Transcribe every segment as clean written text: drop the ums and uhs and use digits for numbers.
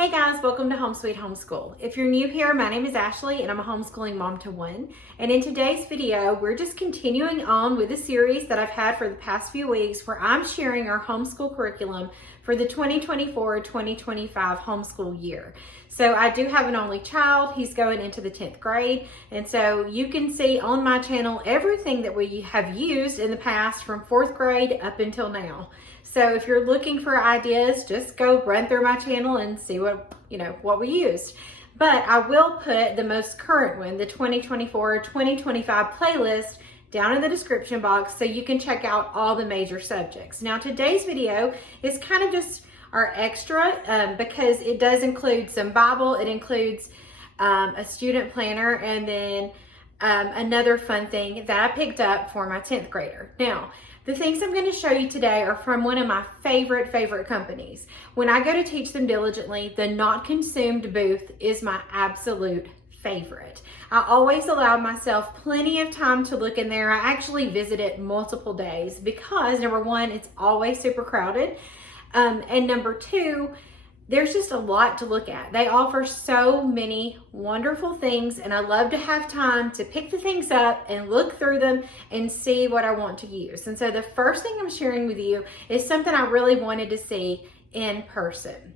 Hey guys, welcome to Home Sweet Homeschool. If you're new here, my name is Ashley and I'm a homeschooling mom to one. And in today's video, we're just continuing on with a series that I've had for the past few weeks where I'm sharing our homeschool curriculum for the 2024-2025 homeschool year. So I do have an only child. He's going into the 10th grade. And so you can see on my channel everything that we have used in the past from 4th grade up until now. So if you're looking for ideas, just go run through my channel and see what we used. But I will put the most current one, the 2024-2025 playlist, down in the description box so you can check out all the major subjects. Now today's video is kind of just our extra because it does include some Bible, it includes a student planner, and then another fun thing that I picked up for my 10th grader. Now, the things I'm going to show you today are from one of my favorite companies. When I go to teach them diligently, the Not Consumed booth is my absolute favorite. I always allow myself plenty of time to look in there. I actually visit it multiple days because number one, it's always super crowded. And number two, there's just a lot to look at. They offer so many wonderful things, and I love to have time to pick the things up and look through them and see what I want to use. And so the first thing I'm sharing with you is something I really wanted to see in person.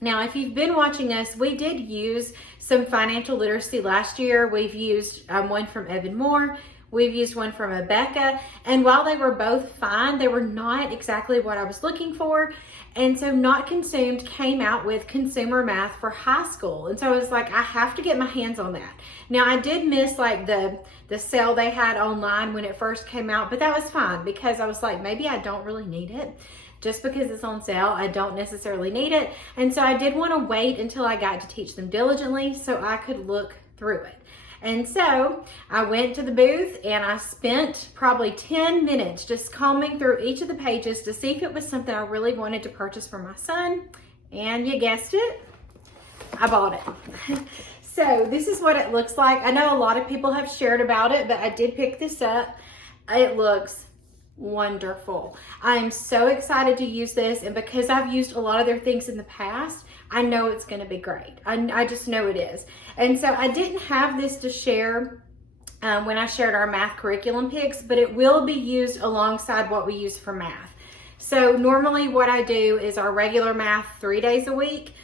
Now, if you've been watching us, we did use some financial literacy last year. We've used one from Evan Moore. We've used one from Rebecca, and while they were both fine, they were not exactly what I was looking for. And so Not Consumed came out with consumer math for high school. And so I was like, I have to get my hands on that. Now I did miss like the sale they had online when it first came out, but that was fine because I was like, maybe I don't really need it. Just because it's on sale, I don't necessarily need it. And so I did want to wait until I got to teach them diligently so I could look through it. And so I went to the booth and I spent probably 10 minutes just combing through each of the pages to see if it was something I really wanted to purchase for my son. And you guessed it, I bought it. So this is what it looks like. I know a lot of people have shared about it, but I did pick this up. It looks wonderful. I'm so excited to use this, and because I've used a lot of their things in the past, I know it's going to be great. I just know it is. And so I didn't have this to share when I shared our math curriculum picks, but it will be used alongside what we use for math. So normally what I do is our regular math 3 days a week,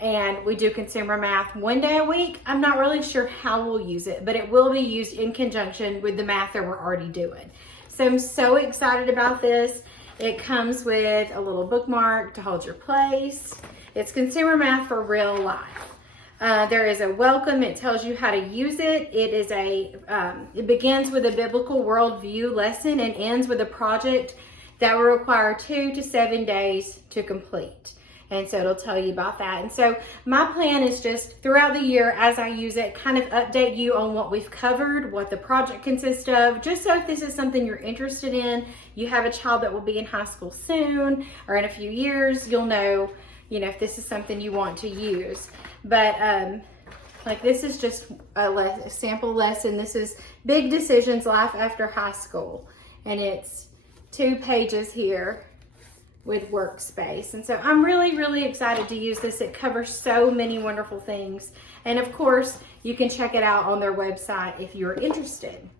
and we do consumer math 1 day a week. I'm not really sure how we'll use it, but it will be used in conjunction with the math that we're already doing. So I'm so excited about this. It comes with a little bookmark to hold your place. It's consumer math for real life. There is a welcome. It tells you how to use it. It begins with a biblical worldview lesson and ends with a project that will require 2 to 7 days to complete. And so it'll tell you about that. And so my plan is just throughout the year as I use it, kind of update you on what we've covered, what the project consists of, just so if this is something you're interested in, you have a child that will be in high school soon or in a few years, you'll know, if this is something you want to use. But like this is just a sample lesson. This is Big Decisions, Life After High School. And it's 2 pages here with workspace. And so I'm really excited to use this. It covers so many wonderful things. And of course, you can check it out on their website if you're interested.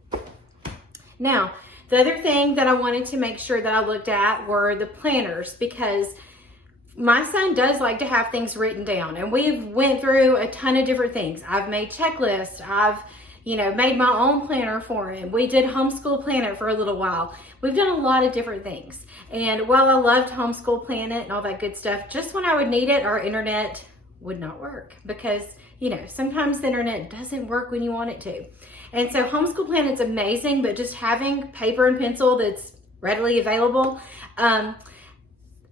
Now, the other thing that I wanted to make sure that I looked at were the planners, because my son does like to have things written down, and we've went through a ton of different things. I've made checklists. I've made my own planner for him. We did Homeschool Planet for a little while. We've done a lot of different things. And while I loved Homeschool Planet and all that good stuff, just when I would need it, our internet would not work because, sometimes the internet doesn't work when you want it to. And so Homeschool Planet's amazing, but just having paper and pencil that's readily available,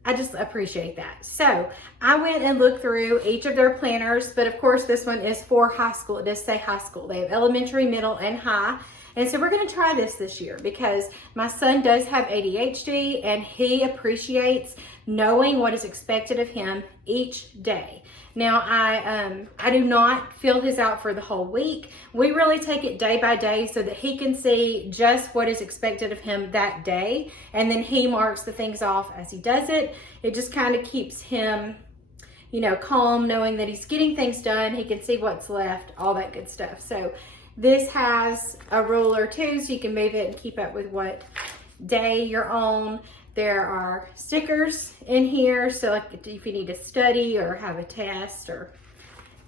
I just appreciate that. So I went and looked through each of their planners, but of course this one is for high school. It does say high school. They have elementary, middle, and high. And so we're going to try this year because my son does have ADHD and he appreciates knowing what is expected of him each day. Now, I do not fill his out for the whole week. We really take it day by day so that he can see just what is expected of him that day. And then he marks the things off as he does it. It just kind of keeps him, calm knowing that he's getting things done. He can see what's left, all that good stuff. So this has a ruler too, so you can move it and keep up with what day you're on. There are stickers in here, so like if you need to study or have a test or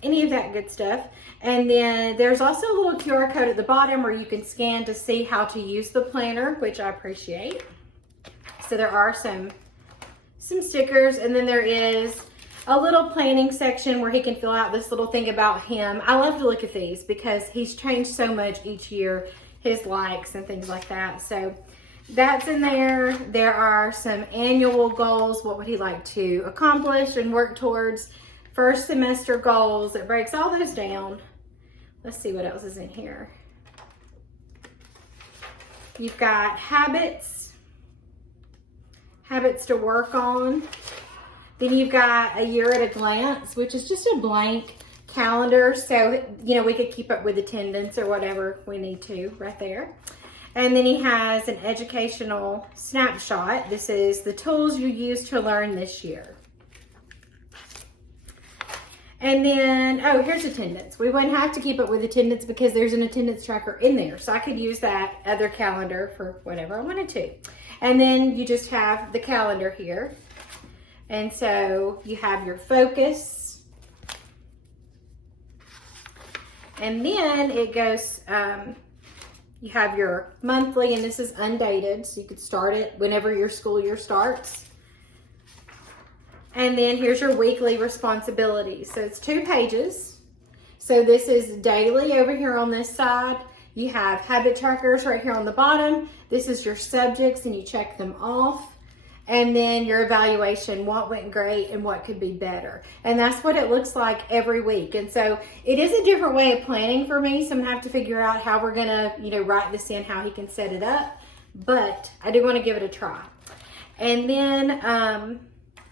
any of that good stuff. And then there's also a little QR code at the bottom where you can scan to see how to use the planner, which I appreciate. So there are some stickers, and then there is a little planning section where he can fill out this little thing about him. I love to look at these because he's changed so much each year, his likes and things like that. So that's in there. There are some annual goals. What would he like to accomplish and work towards? First semester goals. It breaks all those down. Let's see what else is in here. You've got habits to work on. Then you've got a year at a glance, which is just a blank calendar. So, we could keep up with attendance or whatever we need to right there. And then he has an educational snapshot. This is the tools you use to learn this year. And then, here's attendance. We wouldn't have to keep up with attendance because there's an attendance tracker in there. So I could use that other calendar for whatever I wanted to. And then you just have the calendar here. And so you have your focus. And then it goes, you have your monthly, and this is undated, so you could start it whenever your school year starts. And then here's your weekly responsibilities. So it's 2 pages. So this is daily over here on this side. You have habit trackers right here on the bottom. This is your subjects, and you check them off. And then your evaluation, what went great and what could be better. And that's what it looks like every week. And so it is a different way of planning for me. So I'm gonna have to figure out how we're gonna, write this in, how he can set it up. But I do wanna give it a try. And then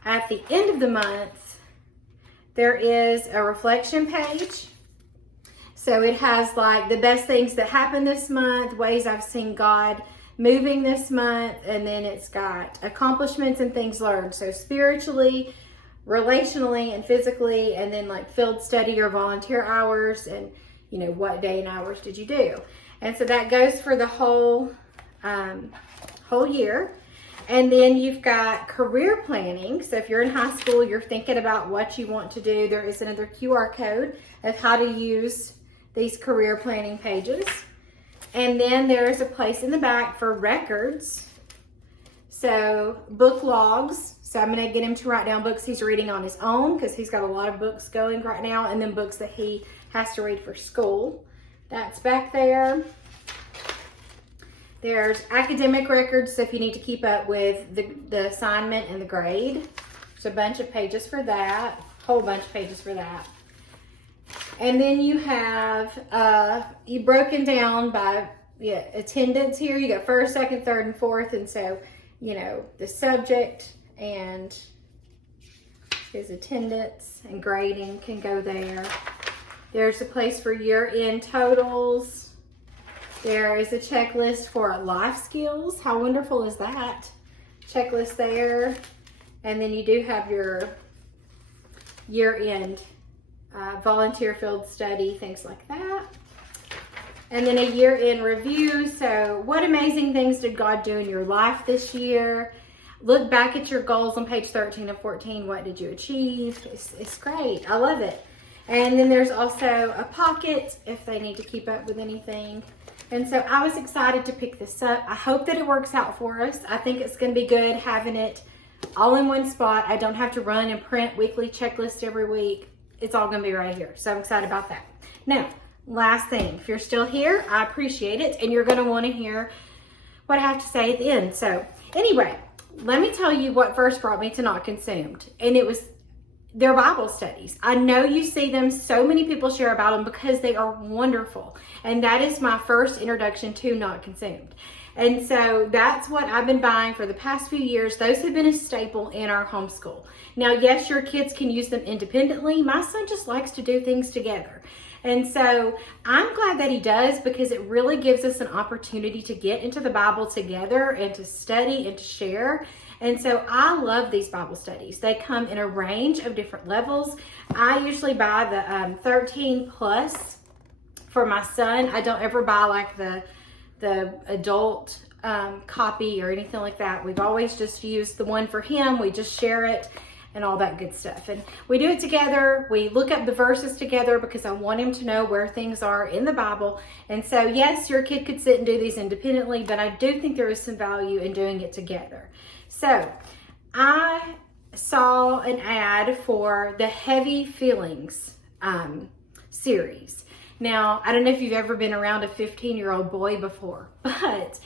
at the end of the month, there is a reflection page. So it has like the best things that happened this month, ways I've seen God moving this month, and then it's got accomplishments and things learned. So spiritually, relationally, and physically, and then like field study or volunteer hours, and what day and hours did you do? And so that goes for the whole year. And then you've got career planning. So if you're in high school, you're thinking about what you want to do, there is another QR code of how to use these career planning pages. And then there is a place in the back for records. So book logs. So I'm gonna get him to write down books he's reading on his own because he's got a lot of books going right now, and then books that he has to read for school. That's back there. There's academic records, so if you need to keep up with the assignment and the grade. There's a bunch of pages for that, whole bunch of pages for that. And then you have, you broken down by attendance here. You got first, second, third, and fourth. And so, the subject and his attendance and grading can go there. There's a place for year-end totals. There is a checklist for life skills. How wonderful is that? Checklist there. And then you do have your year-end volunteer field study, things like that. And then a year-end review. So what amazing things did God do in your life this year? Look back at your goals on page 13 and 14. What did you achieve? It's great. I love it. And then there's also a pocket if they need to keep up with anything. And so I was excited to pick this up. I hope that it works out for us. I think it's going to be good having it all in one spot. I don't have to run and print weekly checklists every week. It's all going to be right here. So I'm excited about that. Now, last thing, if you're still here, I appreciate it. And you're going to want to hear what I have to say at the end. So anyway, let me tell you what first brought me to Not Consumed. And it was their Bible studies. I know you see them, so many people share about them because they are wonderful. And that is my first introduction to Not Consumed. And so that's what I've been buying for the past few years. Those have been a staple in our homeschool. Now, yes, your kids can use them independently. My son just likes to do things together. And so I'm glad that he does because it really gives us an opportunity to get into the Bible together and to study and to share. And so I love these Bible studies. They come in a range of different levels. I usually buy the 13 plus for my son. I don't ever buy like the adult copy or anything like that. We've always just used the one for him. We just share it and all that good stuff. And we do it together. We look up the verses together because I want him to know where things are in the Bible. And so yes, your kid could sit and do these independently, but I do think there is some value in doing it together. So I saw an ad for the Heavy Feelings series. Now, I don't know if you've ever been around a 15-year-old boy before, but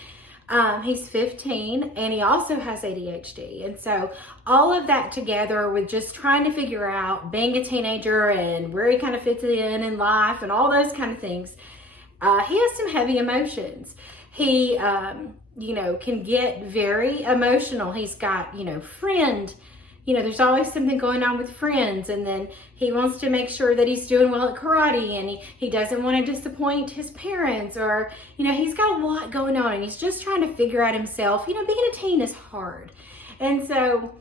he's 15 and he also has ADHD. And so all of that together with just trying to figure out being a teenager and where he kind of fits in life and all those kind of things, he has some heavy emotions. He, can get very emotional. He's got, there's always something going on with friends, and then he wants to make sure that he's doing well at karate, and he doesn't want to disappoint his parents, or, he's got a lot going on, and he's just trying to figure out himself. Being a teen is hard. And so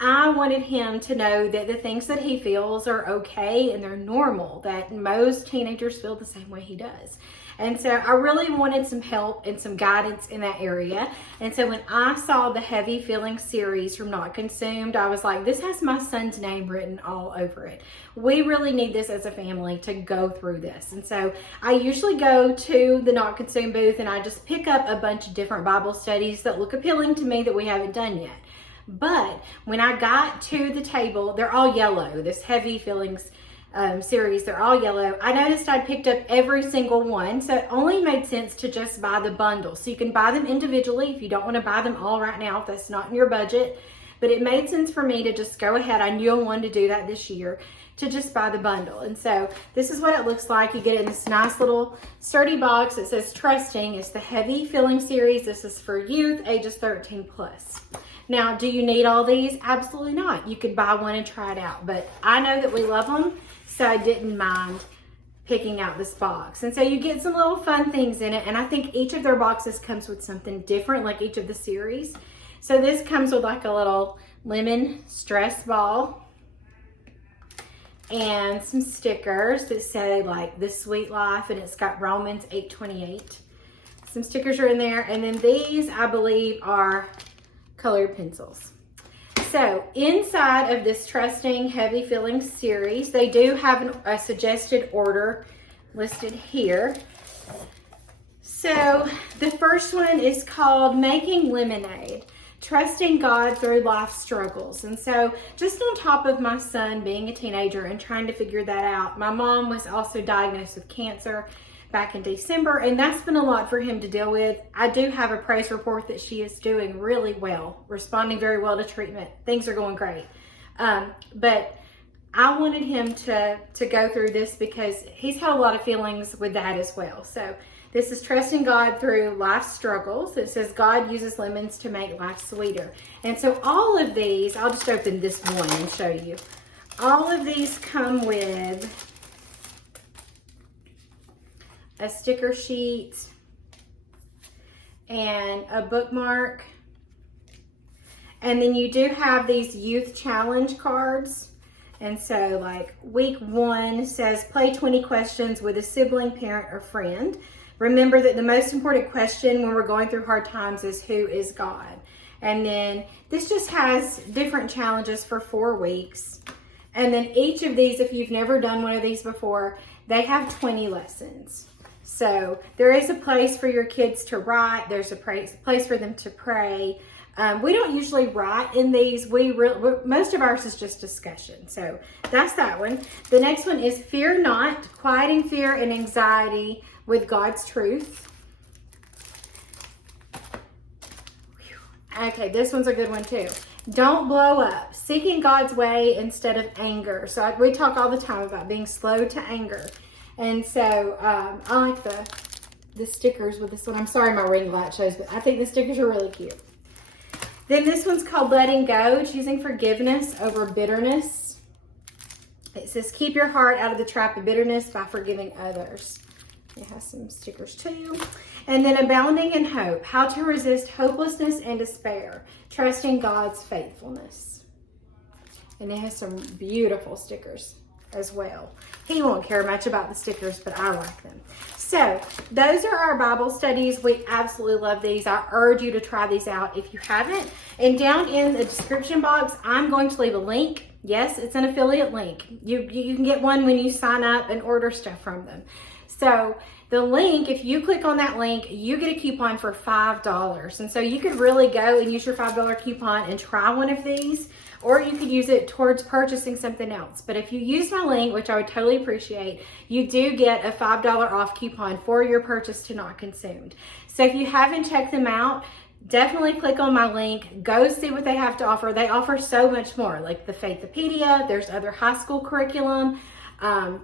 I wanted him to know that the things that he feels are okay and they're normal, that most teenagers feel the same way he does. And so I really wanted some help and some guidance in that area. And so when I saw the Heavy Feelings series from Not Consumed, I was like, this has my son's name written all over it. We really need this as a family to go through this. And so I usually go to the Not Consumed booth and I just pick up a bunch of different Bible studies that look appealing to me that we haven't done yet. But when I got to the table, they're all yellow, this Heavy Feelings series, they're all yellow. I noticed I'd picked up every single one, so it only made sense to just buy the bundle. So you can buy them individually if you don't want to buy them all right now, if that's not in your budget. But it made sense for me to just go ahead. I knew I wanted to do that this year, to just buy the bundle. And so this is what it looks like. You get it in this nice little sturdy box. It says Trusting. It's the Heavy Feelings series. This is for youth ages 13 plus. Now, do you need all these? Absolutely not. You could buy one and try it out. But I know that we love them, so I didn't mind picking out this box. And so you get some little fun things in it. And I think each of their boxes comes with something different, like each of the series. So this comes with like a little lemon stress ball and some stickers that say like The Sweet Life, and it's got Romans 8:28. Some stickers are in there. And then these, I believe, are colored pencils. So inside of this Trusting Heavy Feelings series, they do have a suggested order listed here. So the first one is called Making Lemonade, Trusting God Through Life Struggles. And so just on top of my son being a teenager and trying to figure that out, my mom was also diagnosed with cancer back in December, and that's been a lot for him to deal with. I do have a praise report that she is doing really well, responding very well to treatment. Things are going great. But I wanted him to go through this because he's had a lot of feelings with that as well. So this is Trusting God Through Life Struggles. It says God uses lemons to make life sweeter. And so all of these, I'll just open this one and show you. All of these come with a sticker sheet and a bookmark. And then you do have these youth challenge cards. And so like week 1 says play 20 questions with a sibling, parent, or friend. Remember that the most important question when we're going through hard times is who is God? And then this just has different challenges for 4 weeks. And then each of these, if you've never done one of these before, they have 20 lessons. So there is a place for your kids to write. There's a place for them to pray. We don't usually write in these. Most of ours is just discussion. So that's that one. The next one is Fear Not, Quieting Fear and Anxiety with God's Truth. Okay, this one's a good one too. Don't blow up, seeking God's way instead of anger. So we talk all the time about being slow to anger. And so I like the stickers with this one. I'm sorry my ring light shows, but I think the stickers are really cute. Then this one's called Letting Go, Choosing Forgiveness Over Bitterness. It says keep your heart out of the trap of bitterness by forgiving others. It has some stickers too. And then Abounding in Hope, How to Resist Hopelessness and Despair, Trusting God's Faithfulness. And it has some beautiful stickers as well. He won't care much about the stickers, but I like them. So those are our Bible studies. We absolutely love these. I urge you to try these out if you haven't. And down in the description box, I'm going to leave a link. Yes, it's an affiliate link. You can get one when you sign up and order stuff from them. So the link, if you click on that link, you get a coupon for $5. And so you could really go and use your $5 coupon and try one of these, or you could use it towards purchasing something else. But if you use my link, which I would totally appreciate, you do get a $5 off coupon for your purchase to Not Consumed. So if you haven't checked them out, definitely click on my link, go see what they have to offer. They offer so much more, like the Faithopedia, there's other high school curriculum,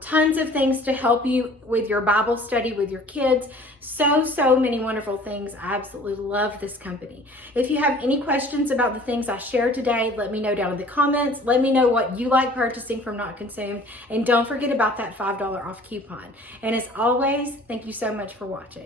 tons of things to help you with your Bible study with your kids. So many wonderful things. I absolutely love this company. If you have any questions about the things I shared today, let me know down in the comments. Let me know what you like purchasing from Not Consumed. And don't forget about that $5 off coupon. And as always, thank you so much for watching.